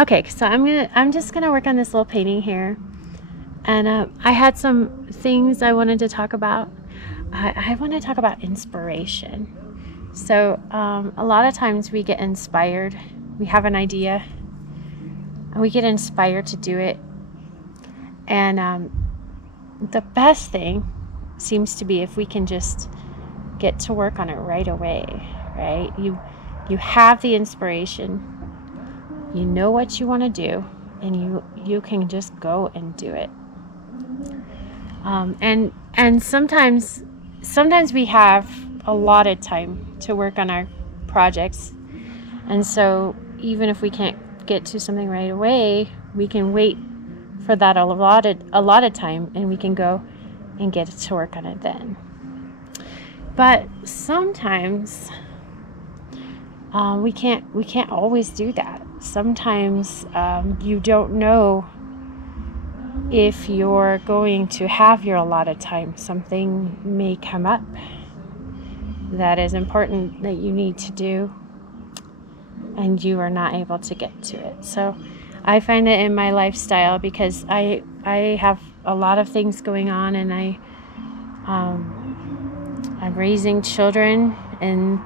Okay, so I'm just gonna work on this little painting here, and I had some things I wanted to talk about. I want to talk about inspiration. So a lot of times we get inspired, we have an idea, and we get inspired to do it. And the best thing seems to be if we can just get to work on it right away, right? You have the inspiration, you know what you want to do, and you can just go and do it. And sometimes we have allotted time to work on our projects, and so even if we can't get to something right away, we can wait for that allotted time, and we can go and get to work on it then. But sometimes we can't always do that. Sometimes you don't know if you're going to have your allotted time. Something may come up that is important that you need to do, and you are not able to get to it. So I find it in my lifestyle, because I have a lot of things going on, and I'm raising children, and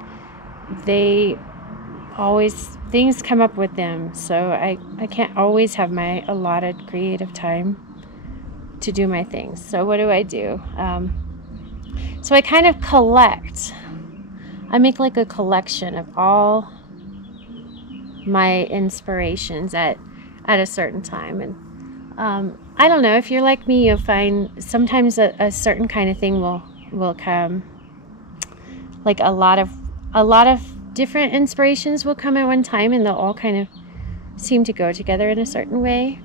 things come up with them. So I can't always have my allotted creative time to do my things. So what do? So I kind of I make like a collection of all my inspirations at a certain time. And I don't know, if you're like me, you'll find sometimes a certain kind of thing will come. Like a lot of different inspirations will come at one time, and they'll all kind of seem to go together in a certain way,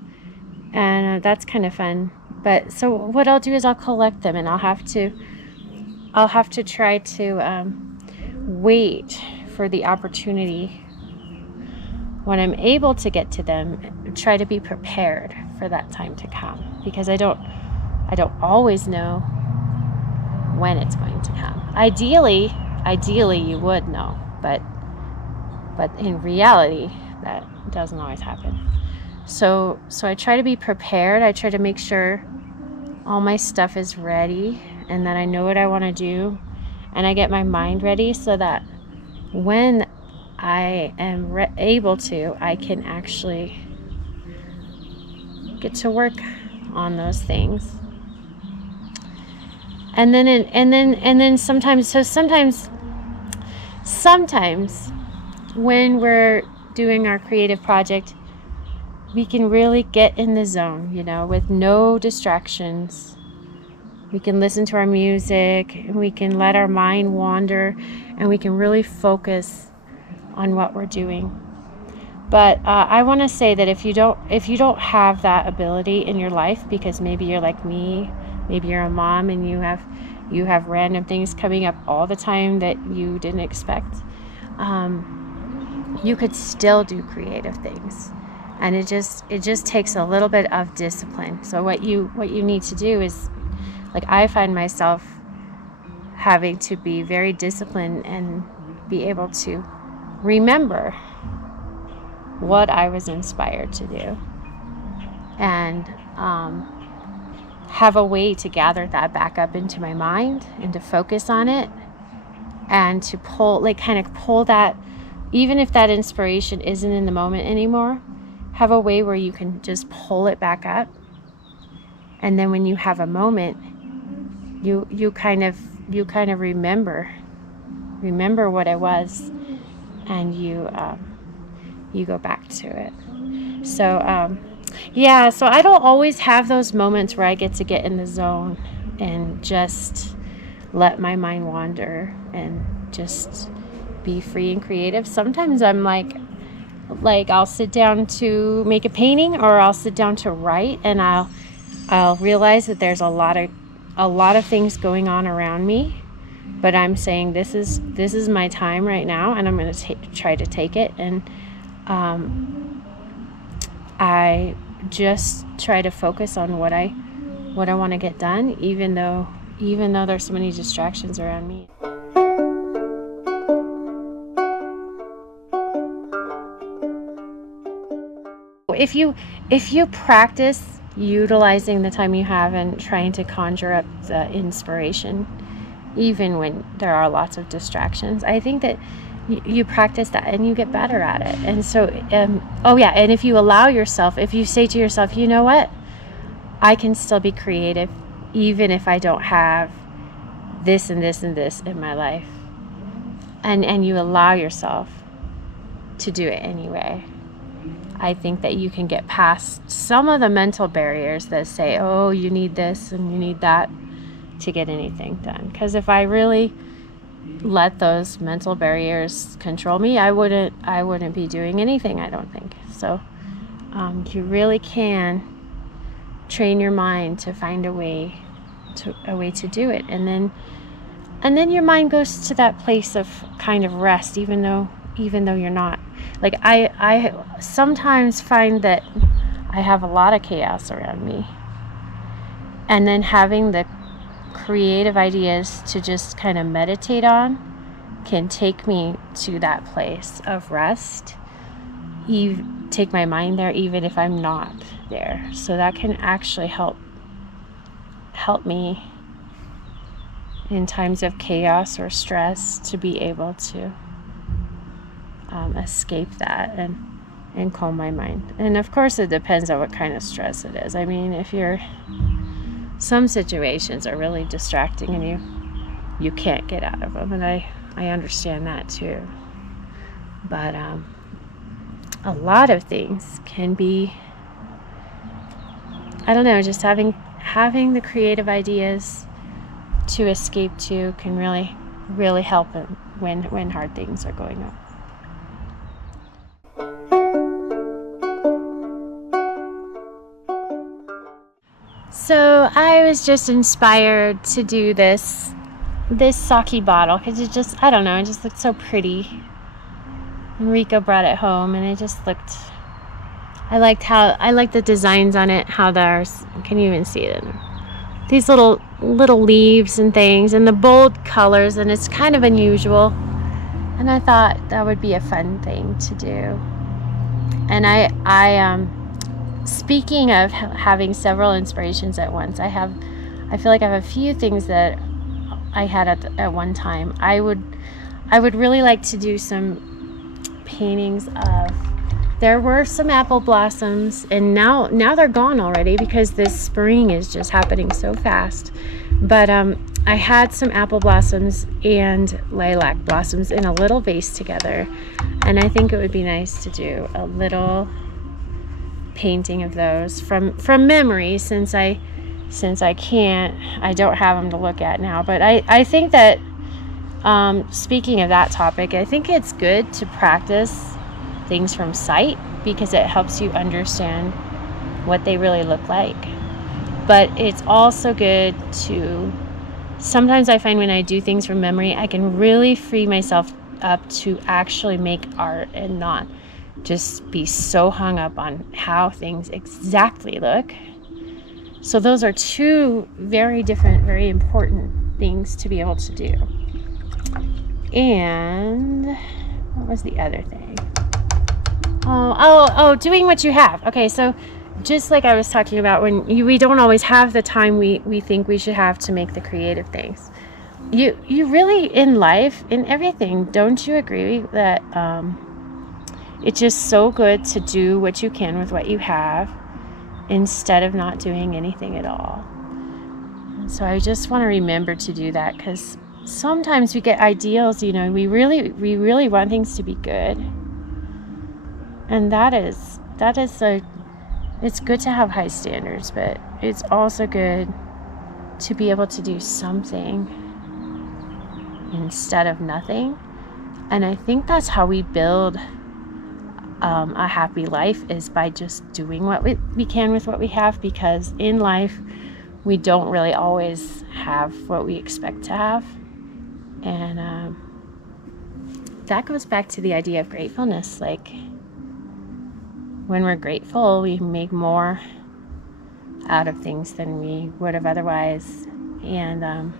and that's kind of fun. But so what I'll do is I'll collect them, and I'll have to try to wait for the opportunity when I'm able to get to them. Try to be prepared for that time to come, because I don't always know when it's going to come. Ideally you would know, but in reality that doesn't always happen. So I try to be prepared. I try to make sure all my stuff is ready, and that I know what I want to do, and I get my mind ready, so that when I am able to, I can actually get to work on those things. And then sometimes when we're doing our creative project, we can really get in the zone, with no distractions. We can listen to our music, and we can let our mind wander, and we can really focus on what we're doing. But I want to say that if you don't have that ability in your life, because maybe you're like me, maybe you're a mom and you have random things coming up all the time that you didn't expect, you could still do creative things. And it just takes a little bit of discipline. So what you need to do is, like, I find myself having to be very disciplined and be able to remember what I was inspired to do, and have a way to gather that back up into my mind and to focus on it, and to pull that, even if that inspiration isn't in the moment anymore, have a way where you can just pull it back up. And then when you have a moment, you kind of remember what it was, and you go back to it. So so I don't always have those moments where I get in the zone and just let my mind wander and just be free and creative. Sometimes I'm like I'll sit down to make a painting, or I'll sit down to write, and I'll realize that there's a lot of things going on around me, but I'm saying this is my time right now, and I'm going to try to take it. And I just try to focus on what I want to get done, even though there's so many distractions around me. if you practice utilizing the time you have and trying to conjure up the inspiration, even when there are lots of distractions, I think that you practice that and you get better at it. And so, and if you allow yourself, if you say to yourself, you know what, I can still be creative even if I don't have this and this and this in my life, and you allow yourself to do it anyway, I think that you can get past some of the mental barriers that say, oh, you need this and you need that to get anything done. Because if I really let those mental barriers control me, I wouldn't be doing anything, I don't think. So you really can train your mind to find a way to do it, and then your mind goes to that place of kind of rest, even though you're not. Like I sometimes find that I have a lot of chaos around me, and then having the creative ideas to just kind of meditate on can take me to that place of rest, take my mind there even if I'm not there. So that can actually help me in times of chaos or stress to be able to escape that and calm my mind. And of course it depends on what kind of stress it is. I mean, if some situations are really distracting and you can't get out of them, and I understand that too. But a lot of things can be, I don't know, just having the creative ideas to escape to can really, really help when hard things are going on. So I was just inspired to do this sake bottle because it just, I don't know, it just looked so pretty. Enrico brought it home and it just looked, I liked the designs on it, how there's, can you even see it in there? These little leaves and things and the bold colors, and it's kind of unusual. And I thought that would be a fun thing to do. And I speaking of having several inspirations at once, I feel like I have a few things that I had at one time. I would really like to do some paintings of, there were some apple blossoms, and now they're gone already because this spring is just happening so fast. But I had some apple blossoms and lilac blossoms in a little vase together, and I think it would be nice to do a little painting of those from memory, since I don't have them to look at now. But I think that speaking of that topic, I think it's good to practice things from sight because it helps you understand what they really look like. But it's also good to, sometimes I find when I do things from memory, I can really free myself up to actually make art and not just be so hung up on how things exactly look. So those are two very different, very important things to be able to do. And what was the other thing? Doing what you have. Okay, so just like I was talking about, when we don't always have the time we think we should have to make the creative things. You really, in life, in everything, don't you agree that it's just so good to do what you can with what you have instead of not doing anything at all? And so I just want to remember to do that, because sometimes we get ideals, we really want things to be good. And it's good to have high standards, but it's also good to be able to do something instead of nothing. And I think that's how we build a happy life, is by just doing what we can with what we have, because in life we don't really always have what we expect to have. And that goes back to the idea of gratefulness. Like, when we're grateful, we make more out of things than we would have otherwise. And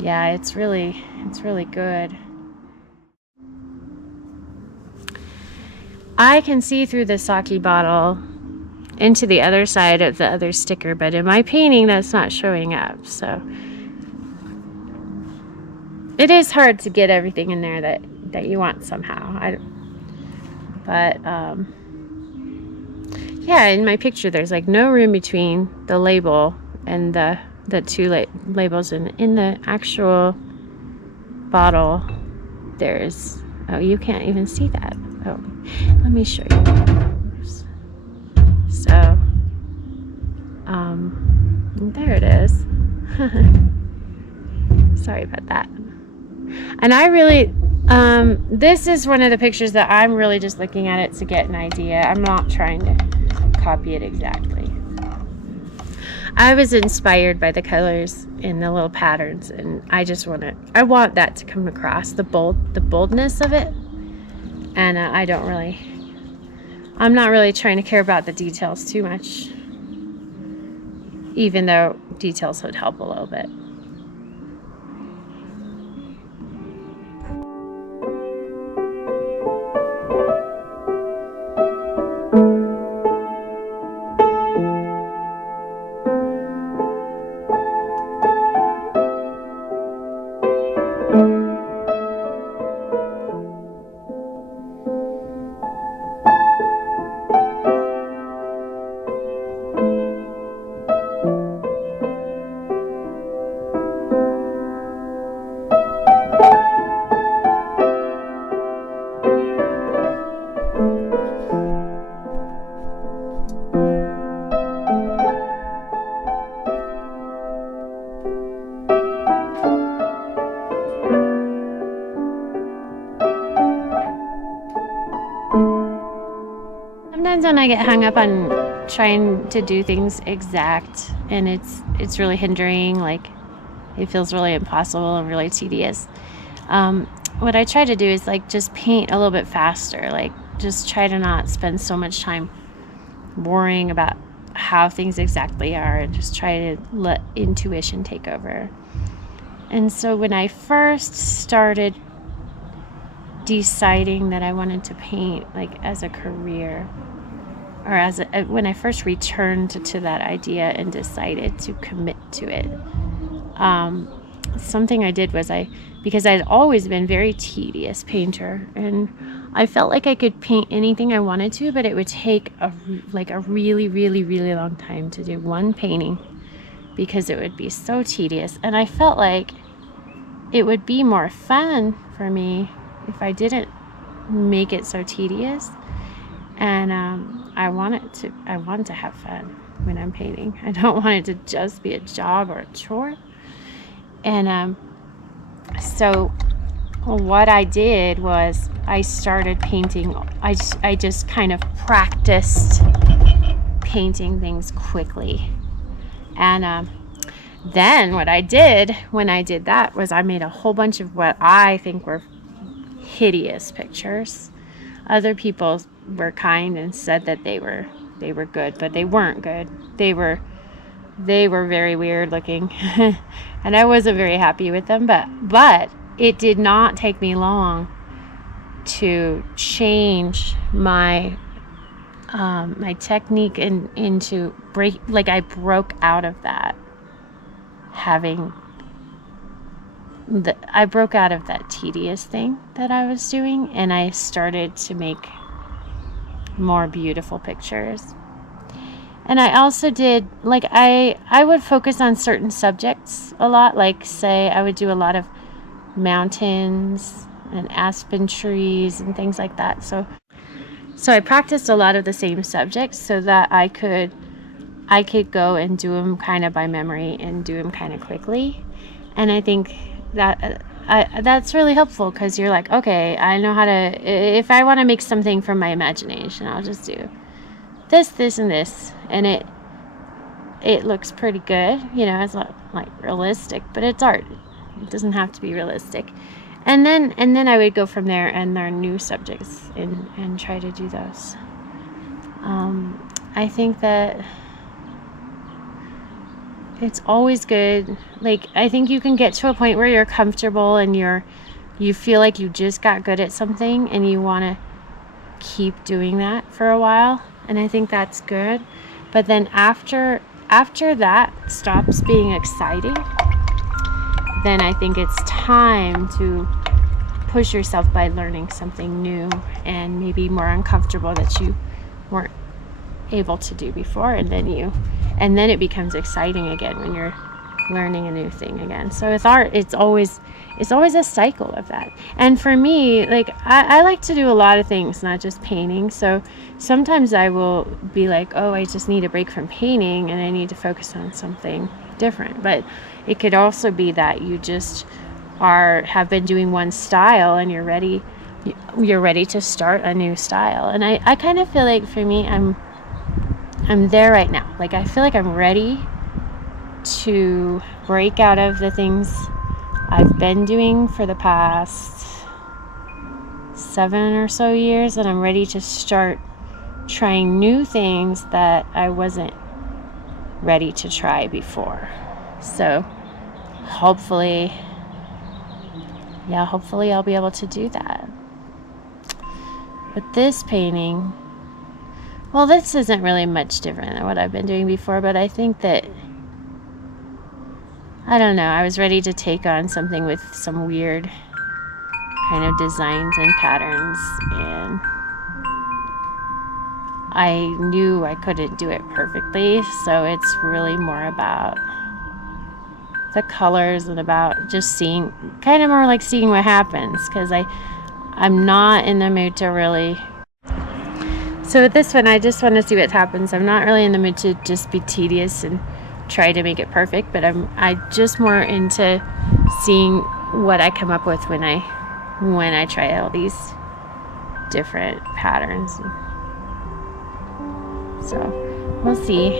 it's really good. I can see through the sake bottle into the other side of the other sticker, but in my painting that's not showing up. So it is hard to get everything in there that you want somehow. Yeah, in my picture there's like no room between the label and the two labels, and in the actual bottle there's, oh, you can't even see that. Oh, let me show you. So there it is. Sorry about that. And I really this is one of the pictures that I'm really just looking at it to get an idea. I'm not trying to copy it exactly. I was inspired by the colors and the little patterns, and I want that to come across, the boldness of it. And I'm not really trying to care about the details too much, even though details would help a little bit. Sometimes when I get hung up on trying to do things exact, and it's really hindering, like it feels really impossible and really tedious, what I try to do is like just paint a little bit faster, like just try to not spend so much time worrying about how things exactly are, and just try to let intuition take over. And so when I first started deciding that I wanted to paint like as a career, or when I first returned to that idea and decided to commit to it, something I did was because I had always been a very tedious painter, and I felt like I could paint anything I wanted to, but it would take a really, really, really long time to do one painting because it would be so tedious. And I felt like it would be more fun for me if I didn't make it so tedious. And I wanted to have fun when I'm painting. I don't want it to just be a job or a chore. And so what I did was I started painting. I just kind of practiced painting things quickly. And then what I did when I did that was I made a whole bunch of what I think were hideous pictures. Other people were kind and said that they were good, but they weren't good. They were very weird looking, and I wasn't very happy with them. But it did not take me long to change my my technique into break. Like I broke out of that I broke out of that tedious thing that I was doing, and I started to make more beautiful pictures. And I also did, like, I would focus on certain subjects a lot, like say I would do a lot of mountains and aspen trees and things like that. So I practiced a lot of the same subjects so that I could go and do them kind of by memory and do them kind of quickly. And I think that that's really helpful, because you're like, okay, I know how to, if I want to make something from my imagination, I'll just do this and this, and it looks pretty good, you know. It's not like realistic, but it's art. It doesn't have to be realistic. And then I would go from there and learn new subjects and try to do those. I think that it's always good. Like, I think you can get to a point where you're comfortable and you feel like you just got good at something, and you want to keep doing that for a while, and I think that's good. But then after that stops being exciting, then I think it's time to push yourself by learning something new and maybe more uncomfortable that you weren't able to do before, and then it becomes exciting again when you're learning a new thing again. So with art, it's always a cycle of that. And for me, like I like to do a lot of things, not just painting. So sometimes I will be like, oh, I just need a break from painting and I need to focus on something different. But it could also be that you just have been doing one style and you're ready to start a new style. And I kind of feel like for me, I'm there right now. Like I feel like I'm ready to break out of the things I've been doing for the past 7 or so years, and I'm ready to start trying new things that I wasn't ready to try before. So hopefully I'll be able to do that. But this painting, well, this isn't really much different than what I've been doing before, but I think that, I don't know, I was ready to take on something with some weird kind of designs and patterns, and I knew I couldn't do it perfectly, so it's really more about the colors and about just seeing, kind of more like seeing what happens, because I'm not in the mood to really. So with this one, I just want to see what happens. I'm not really in the mood to just be tedious and try to make it perfect, but I just more into seeing what I come up with when I try all these different patterns. So we'll see.